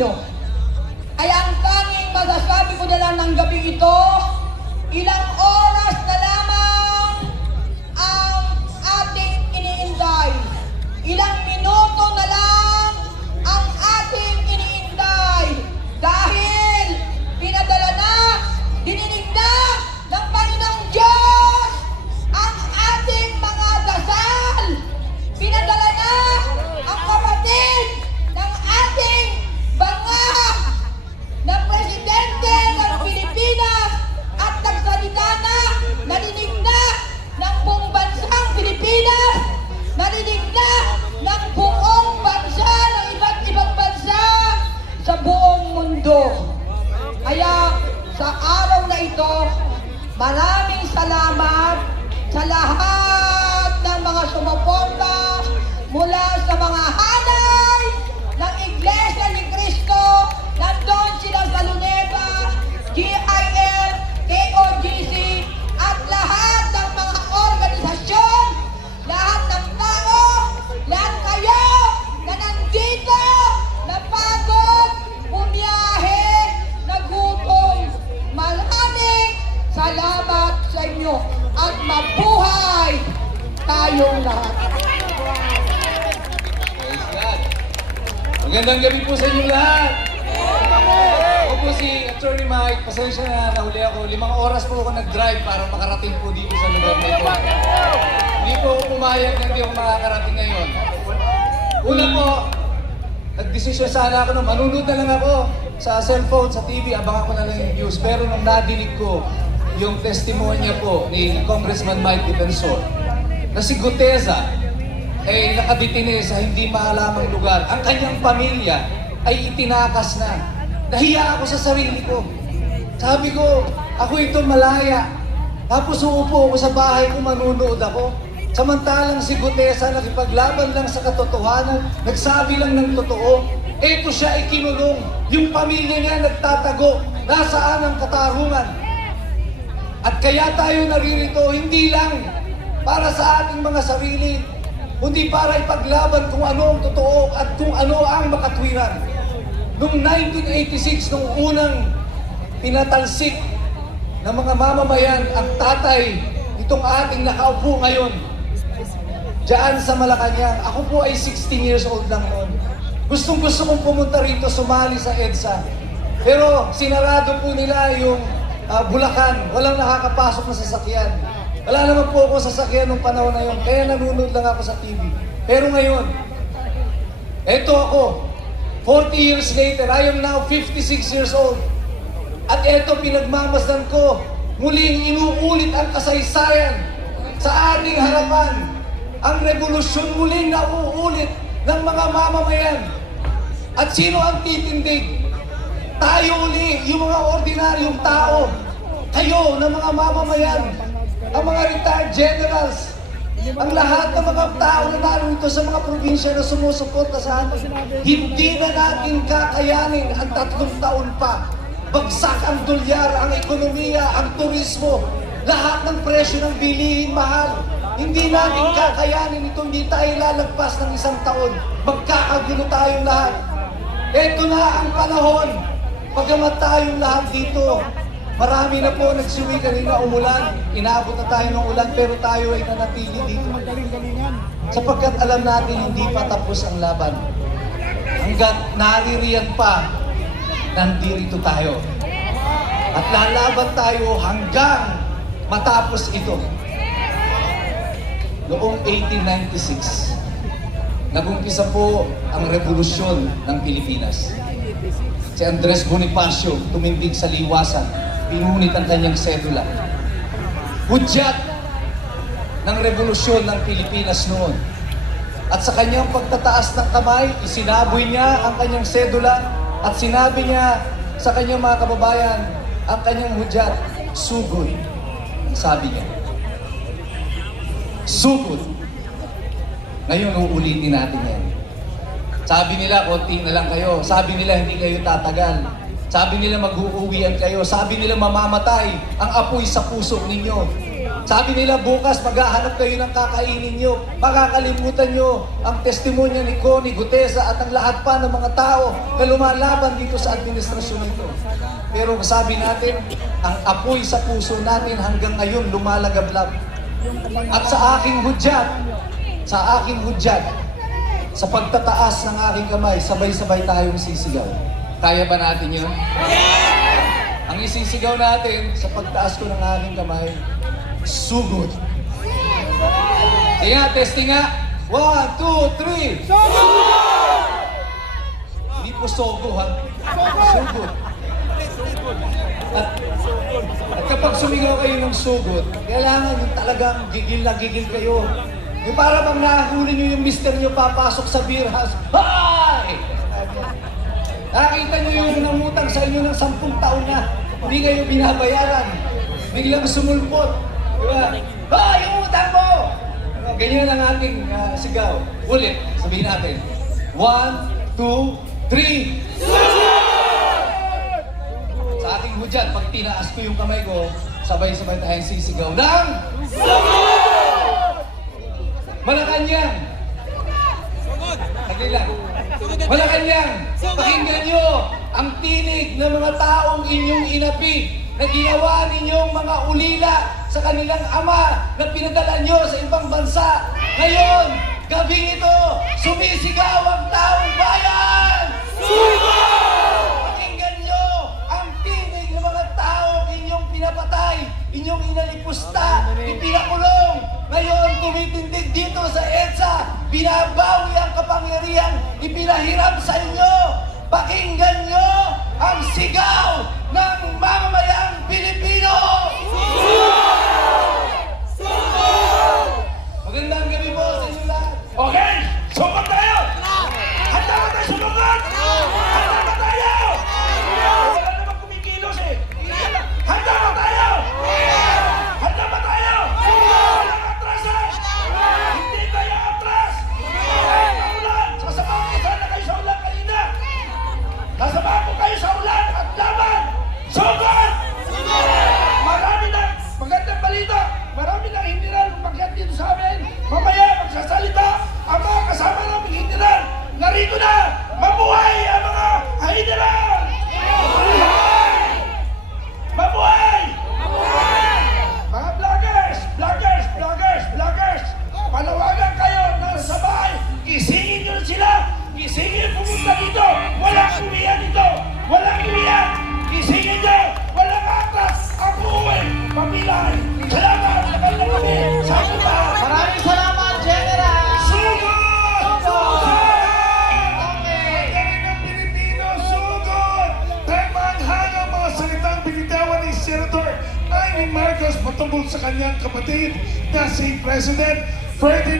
Pilipino. Kaya ang tanging masasabi ko na lang ng gabi ito, ilang oras na lamang ang ating iniintay. Ilang minuto na lang ang ating iniintay. Dahil pinadala na, dininig na ng Panginoong Diyos ang ating mga dasal. Pinadala na ang kapatid ng ating bangag na presidente ng Pilipinas at nagsalita na, narinig na ng buong bansang Pilipinas, narinig na ng buong bansa, ng iba't ibang bansa sa buong mundo. Kaya sa araw na ito, maraming salamat sa lahat ng mga sumuporta mula sa mga hanay ng Iglesia ni Cristo. Nandun sila sa Luneta, GIL, KOGC, at lahat ng mga organisasyon, lahat ng tao, lahat kayo na nandito, napagod, bumiyahe, nagutom. Maraming salamat sa inyo at mabuhay tayong lahat. Praise God. Magandang gabi po sa inyo lahat. Ako po si Attorney Mike. Pasensya na, nahuli ako. 5 oras po ako nag-drive para makarating po dito sa lugar na ito. Hindi po pumayag na hindi ako makakarating ngayon. Una po, nag-desisyon sana ako nung manunod na lang ako sa cellphone, sa TV, abangan ko na lang yung news. Pero nung nadinig ko yung testimonya po ni Congressman Mike Defensor na si Guteza ay nakabitine sa hindi maalamang lugar. Ang kanyang pamilya ay itinakas na. Nahiya ako sa sarili ko. Sabi ko, ako ito malaya. Tapos uupo ako sa bahay ko, manunood ako. Samantalang si Guteza nakipaglaban lang sa katotohanan, nagsabi lang ng totoo. Eto siya ay kinulong. Yung pamilya niya nagtatago. Nasaan ang katarungan? At kaya tayo naririto, hindi lang para sa ating mga sarili, kundi para ipaglaban kung ano ang totoo at kung ano ang makatwiran. Noong 1986, nung unang pinatalsik ng mga mamamayan ang tatay itong ating nakaupo ngayon diyan sa Malacanang. Ako po ay 16 years old lang noon. Gustong-gusto kong pumunta rito, sumali sa EDSA. Pero sinarado po nila yung Bulacan. Walang nakakapasok na sasakyan. Wala naman po ako sasakyan nung panahon na yun. Kaya nanonood lang ako sa TV. Pero ngayon, eto ako. 40 years later, I am now 56 years old. At eto, pinagmamasdan ko. Muling inuulit ang kasaysayan sa ating harapan. Ang revolusyon muling nauulit ng mga mamamayan. At sino ang titindig? Tayo uli, yung mga ordinaryong tao. Kayo na mga mamamayan. Ang mga retired generals. Ang lahat ng mga tao na narito sa mga probinsya na sumusuporta sa atin. Hindi na natin kakayanin ang 3 taon pa. Bagsak ang dolyar, ang ekonomiya, ang turismo. Lahat ng presyo ng bilihin mahal. Hindi natin kakayanin ito, hindi tayo lalagpas ng 1 taon. Magkakagulo tayong lahat. Ito na ang panahon. Pagamat tayong lahat dito, marami na po nagsuwi kanina, umulan. Inaabot na tayo ng ulan, pero tayo ay nanatili dito. Sapagkat alam natin hindi pa tapos ang laban. Hanggat naririyan pa, nandito tayo. At lalaban tayo hanggang matapos ito. Noong 1896, nag-umpisa po ang revolusyon ng Pilipinas. Si Andres Bonifacio tumindig sa liwasan, pinunit ang kanyang sedula. Hudyat ng revolusyon ng Pilipinas noon. At sa kanyang pagtataas ng kamay, isinaboy niya ang kanyang sedula at sinabi niya sa kanyang mga kababayan, ang kanyang hudyat, sugod. Sabi niya, sugod. Ngayon, uulitin natin yan. Sabi nila, konti na lang kayo. Sabi nila, hindi kayo tatagal. Sabi nila, mag-uuwian kayo. Sabi nila, mamamatay ang apoy sa puso ninyo. Sabi nila bukas maghahanap kayo ng kakainin nyo. Makakalimutan nyo ang testimonya ni Connie Gutesa at ang lahat pa ng mga tao na lumalaban dito sa administrasyon nito. Pero sabi natin, ang apoy sa puso natin hanggang ngayon lumalagablab. At sa aking hudyat, sa pagtataas ng aking kamay, sabay-sabay tayong sisigaw. Kaya ba natin yun? Ang isisigaw natin sa pagtaas ko ng aking kamay, sugod. Sige nga, testing nga. 1, 2, 3. Sugod! Hindi po sogo ha. Sugod. At kapag sumigaw kayo ng sugod, kailangan yung talagang gigil na gigil kayo. Yung para bang nahuli nyo yung mister nyo papasok sa beer house. Hay! Nakita nyo yung nangutang sa inyo ng 10 taon na hindi kayo binabayaran. Biglang sumulpot. Diba? Yung utang mo! Ganyan ang ating sigaw. Ulit, sabihin natin. 1, 2, 3. Sa ating hudyat, pag tinaas ko yung kamay ko, sabay-sabay tayong sisigaw ng Malacanang! Sagli lang. Malacanang! Pakinggan nyo ang tinig ng mga taong inyong inapi na ginawa ninyong mga ulila sa kanilang ama na pinadala nyo sa ibang bansa. Ngayon, gabing ito, sumisigaw ang taong bayan! Pakinggan nyo ang tinig ng mga taong inyong pinapatay, inyong inalipusta, ipinakulong. Ngayon, tumitindig dito sa EDSA, binabawi ang kapangyarihan, ipinahiram sa inyo. Pakinggan nyo ang sigaw ng mamamayang Pilipino! Magandang gabi po sa inyo lahat. Okay, sumot tayo! Handa ba tayo sumugod? Handa ba tayo? Wala naman kumikilos eh. Handa ba tayo? Handa ba tayo? Walang atras eh! Hindi tayo atras! Ulan! Sasamahan ko sana kayo sa ulan kanina! Sasamahan ko kayo sa ulan at laban! Sugod! Marami na, magandang balita! Marami na hindiran umakyat dito sa amin! Mamaya magsasalita ang mga kasama naming hindiran! Narito na! Mabuhay ang mga hindiran! Mabuhay! Mabuhay! Mga vloggers! Panawagan kayo na sa bahay! Gisingin nyo sila! Gisingin pumunta dito! Walang umiyan dito! Walang umiyan! Gisingin nyo! Walang atras! Ang buhay! Pamilay! Salamat! Nakal na kami! Sa iba! Maraming salamat, General! Sugod! Sugod! Magaling ng Pilipino! Sugod! Tagmanghang ang mga salitang binitawan ni Senator Amy Marcos patungkol sa kanyang kapatid na si President Ferdinand